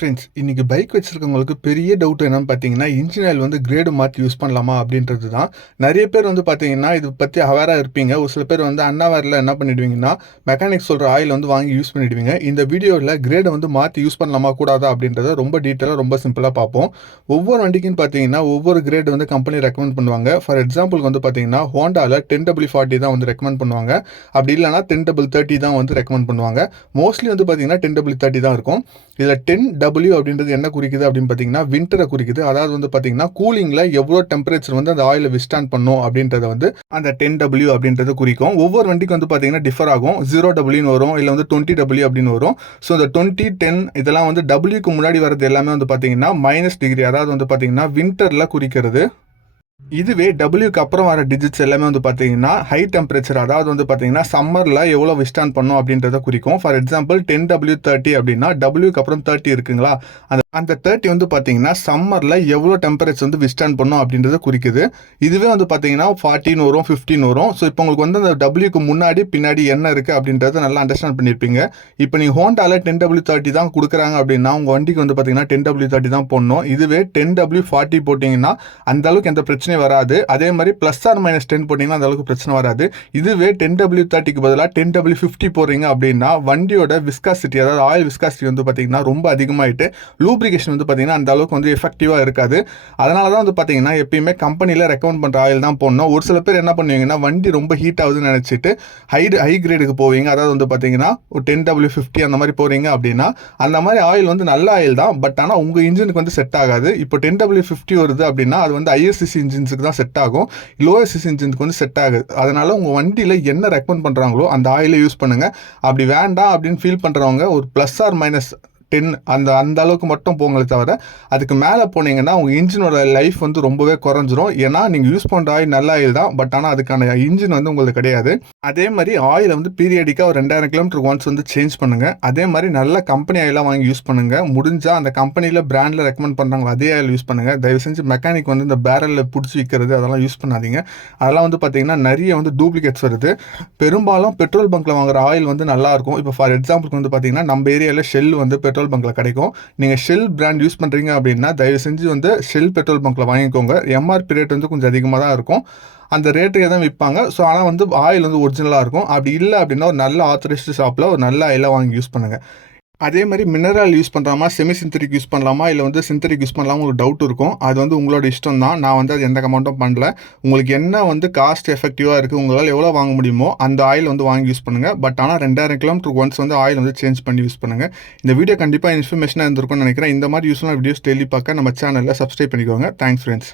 Friends, இன்னைக்கு bike வச்சிருக்கவங்களுக்கு பெரிய doubt என்னன்னு பார்த்தீங்கன்னா, இன்ஜின் ஆயில் வந்து கிரேடு மாத்தி யூஸ் பண்ணலாமா? அப்படின்றது தான். நெறைய பேர் வந்து பார்த்தீங்கன்னா, இது பத்தி அவேரா இருப்பீங்க. ஒரு சில பேர் வந்து அன்அவேர்ல என்ன பண்ணிடுவீங்கன்னா, மெக்கானிக் சொல்ற ஆயில் வந்து வாங்கி யூஸ் பண்ணிடுவீங்க. இந்த வீடியோல கிரேட வந்து மாத்தி யூஸ் பண்ணலாமா? கூடாதா? அப்படின்றத ரொம்ப டீட்டெயிலா, ரொம்ப சிம்பிளா பார்ப்போம். ஒவ்வொரு வண்டிக்குன்னு பார்த்தீங்கன்னா, ஒவ்வொரு கிரேட் வந்து கம்பெனி ரெக்கமெண்ட் பண்ணுவாங்க. ஃபார் எக்ஸாம்பிள்க்கு வந்து பார்த்தீங்கன்னா, ஹோண்டால 10W40 தான் வந்து ரெக்கமெண்ட் பண்ணுவாங்க. அப்படி இல்லன்னா 10W30 தான் வந்து ரெக்கமெண்ட் பண்ணுவாங்க. மோஸ்ட்லி வந்து பார்த்தீங்கன்னா 10W30 தான் இருக்கும். இதுல 10W அப்படின்றது என்ன குறிக்குது அப்படின்னு பார்த்தீங்கன்னா, வின்டரை குறிக்குது. அதாவது வந்து பார்த்தீங்கன்னா, கூலிங்ல எவ்வளோ டெம்பரேச்சர் வந்து அந்த ஆயில விஸ்டாண்ட் பண்ணும் அப்படின்றத வந்து அந்த 10W அப்படின்றது குறிக்கும். ஒவ்வொரு வண்டிக்கு வந்து பார்த்தீங்கன்னா டிஃபர் ஆகும். 0Wன்னு வரும், இல்லை வந்து 20W அப்படின்னு வரும். ஸோ இந்த 20, 10 இதெல்லாம் வந்து Wக்கு முன்னாடி வரது எல்லாமே வந்து பார்த்தீங்கன்னா -டிகிரி, அதாவது வந்து பார்த்தீங்கன்னா வின்டர்ல குறிக்கிறது. இதுவே Wக்கு அப்புறம் வர டிஜிட்ஸ் எல்லாமே வந்து பார்த்தீங்கன்னா ஹை டெம்பரேச்சர், அதாவது வந்து பார்த்தீங்கன்னா சம்மரில் எவ்வளோ விஸ்டாண்ட் பண்ணும் அப்படின்றத குறிக்கும். ஃபார் எக்ஸாம்பிள் 10W30 அப்படின்னா Wக்கு அப்புறம் 30 இருக்குங்களா, அந்த 30 வந்து பார்த்தீங்கன்னா சம்மரில் எவ்வளோ டெம்பரேச்சர் வந்து விஸ்டாண்ட் பண்ணும் அப்படின்றத குறிக்குது. இதுவே வந்து பார்த்தீங்கன்னா 14 வரும், 15 வரும். ஸோ இப்போ உங்களுக்கு வந்து அந்த Wக்கு முன்னாடி பின்னாடி என்ன இருக்குது அப்படின்றத நல்லா அண்டர்ஸ்டாண்ட் பண்ணியிருப்பீங்க. இப்போ நீங்கள் ஹோண்டாவில் 10W30 தான் கொடுக்குறாங்க அப்படின்னா உங்கள் வண்டிக்கு வந்து பார்த்தீங்கன்னா 10W30 தான் போடணும். இதுவே 10W40 போட்டிங்கன்னா அந்த அளவுக்கு எந்த பிரச்சனையும் வராது. அதே மாதிரி +or-10 போட்டிங்கன்னா அந்த அளவுக்கு பிரச்சனை வராது. இதுவே 10W30க்கு பதிலாக 10W50 போடுறீங்க அப்படின்னா வண்டியோட விஸ்காசிட்டி, அதாவது ஆயில் விஸ்காசிட்டி வந்து பார்த்தீங்கன்னா ரொம்ப அதிகமாகிட்டு லூப்ரிகேஷன் வந்து பார்த்தீங்கன்னா அந்த அளவுக்கு வந்து எஃபெக்டிவாக இருக்காது. அதனால தான் வந்து பார்த்தீங்கன்னா எப்பயுமே கம்பெனியில் ரெக்கமெண்ட் பண்ணுற ஆயில் தான் போடணும். ஒரு சில பேர் என்ன பண்ணுவீங்கன்னா, வண்டி ரொம்ப ஹீட் ஆகுதுன்னு நினச்சிட்டு ஹை கிரேடுக்கு போவீங்க. அதாவது வந்து பார்த்தீங்கன்னா ஒரு 10W50 அந்த மாதிரி போகிறீங்க அப்படின்னா அந்த மாதிரி ஆயில் வந்து நல்ல ஆயில் தான். பட் ஆனால் உங்கள் இன்ஜினுக்கு வந்து செட் ஆகாது. இப்போ 10W50 வருது அப்படின்னா அது வந்து ISCC இன்ஜின்ஸுக்கு தான் செட் ஆகும், லோஎஸ்சிசி இன்ஜினுக்கு வந்து செட் ஆகுது. அதனால உங்கள் வண்டியில் என்ன ரெக்கமெண்ட் பண்ணுறாங்களோ அந்த ஆயிலை யூஸ் பண்ணுங்கள். அப்படி வேண்டாம் அப்படின்னு ஃபீல் பண்ணுறவங்க ஒரு +or-10 அந்த அளவுக்கு மட்டும் போங்களே தவிர அதுக்கு மேலே போனீங்கன்னா உங்கள் இன்ஜினோட லைஃப் வந்து ரொம்பவே குறைஞ்சிரும். ஏன்னா நீங்கள் யூஸ் பண்ணுற ஆயில் நல்ல ஆயில் தான், பட் ஆனால் அதுக்கான இன்ஜின் வந்து உங்களுக்கு கிடையாது. அதே மாதிரி ஆயில் வந்து பீரியடிக்காக ஒரு 2000 கிலோமீட்டர் ஒன்ஸ் வந்து சேஞ்ச் பண்ணுங்கள். அதே மாதிரி நல்ல கம்பெனி ஆயிலாக வாங்கி யூஸ் பண்ணுங்கள். முடிஞ்சால் அந்த கம்பெனியில் பிராண்டில் ரெக்கமெண்ட் பண்ணுறாங்களோ அதே ஆயில் யூஸ் பண்ணுங்கள். தயவு செஞ்சு மெக்கானிக் வந்து இந்த பேரலில் பிடிச்சி விற்கிறது அதெல்லாம் யூஸ் பண்ணாதீங்க. அதெல்லாம் வந்து பார்த்தீங்கன்னா நிறைய வந்து டூப்ளிகேட்ஸ் வருது. பெரும்பாலும் பெட்ரோல் பங்க்கில் வாங்குற ஆயில் வந்து நல்லாயிருக்கும். இப்போ ஃபார் எக்ஸாம்பிளுக்கு வந்து பார்த்தீங்கன்னா நம்ம ஏரியாவில் ஷெல் வந்து பெட்ரோல் பங்க்ல கிடைக்கும். நீங்க ஷெல் பிராண்ட் யூஸ் பண்றீங்க அப்படின்னா தயவு செஞ்சு வந்து ஷெல் பெட்ரோல் பங்க்ல வாங்கிக்கோங்க. MRP ரேட் வந்து கொஞ்சம் அதிகமாக தான் இருக்கும். அந்த ரேட்டுக்கு தான் விற்பாங்க. ஸோ ஆனால் வந்து ஆயில் வந்து ஒரிஜினலாக இருக்கும். அப்படி இல்லை அப்படின்னா ஒரு நல்ல ஆத்தரைஸ்டு ஷாப்பில் ஒரு நல்ல ஆயிலாக வாங்கி யூஸ் பண்ணுங்க. அதே மாதிரி மினரல் யூஸ் பண்ணுறாமா, செமி சிந்தட்டிக் யூஸ் பண்ணலாமா, இல்லை வந்து சிந்தட்டிக் யூஸ் பண்ணலாமா ஒரு டவுட் இருக்கும். அது வந்து உங்களோட இஷ்டம் தான். நான் வந்து அது எந்த கமெண்ட்டும் பண்ணல. உங்களுக்கு என்ன வந்து காஸ்ட் எஃபெக்டிவாக இருக்குது, உங்களால் எவ்வளோ வாங்க முடியுமோ அந்த ஆயில் வந்து வாங்கி யூஸ் பண்ணுங்கள். பட் ஆனால் 2000 கிலோமீட்டர் ஒன்ஸ் வந்து ஆயில் வந்து சேஞ்ச் பண்ணி யூஸ் பண்ணுங்கள். இந்த வீடியோ கண்டிப்பாக இன்ஃபர்மேஷனாக இருந்திருக்கும்னு நினைக்கிறேன். இந்த மாதிரி யூஸ்ஃபுல்லான வீடியோஸ் டெய்லி பார்க்க நம்ம சேனலில் சப்ஸ்கிரைப் பண்ணிக்கோங்க. Thanks friends.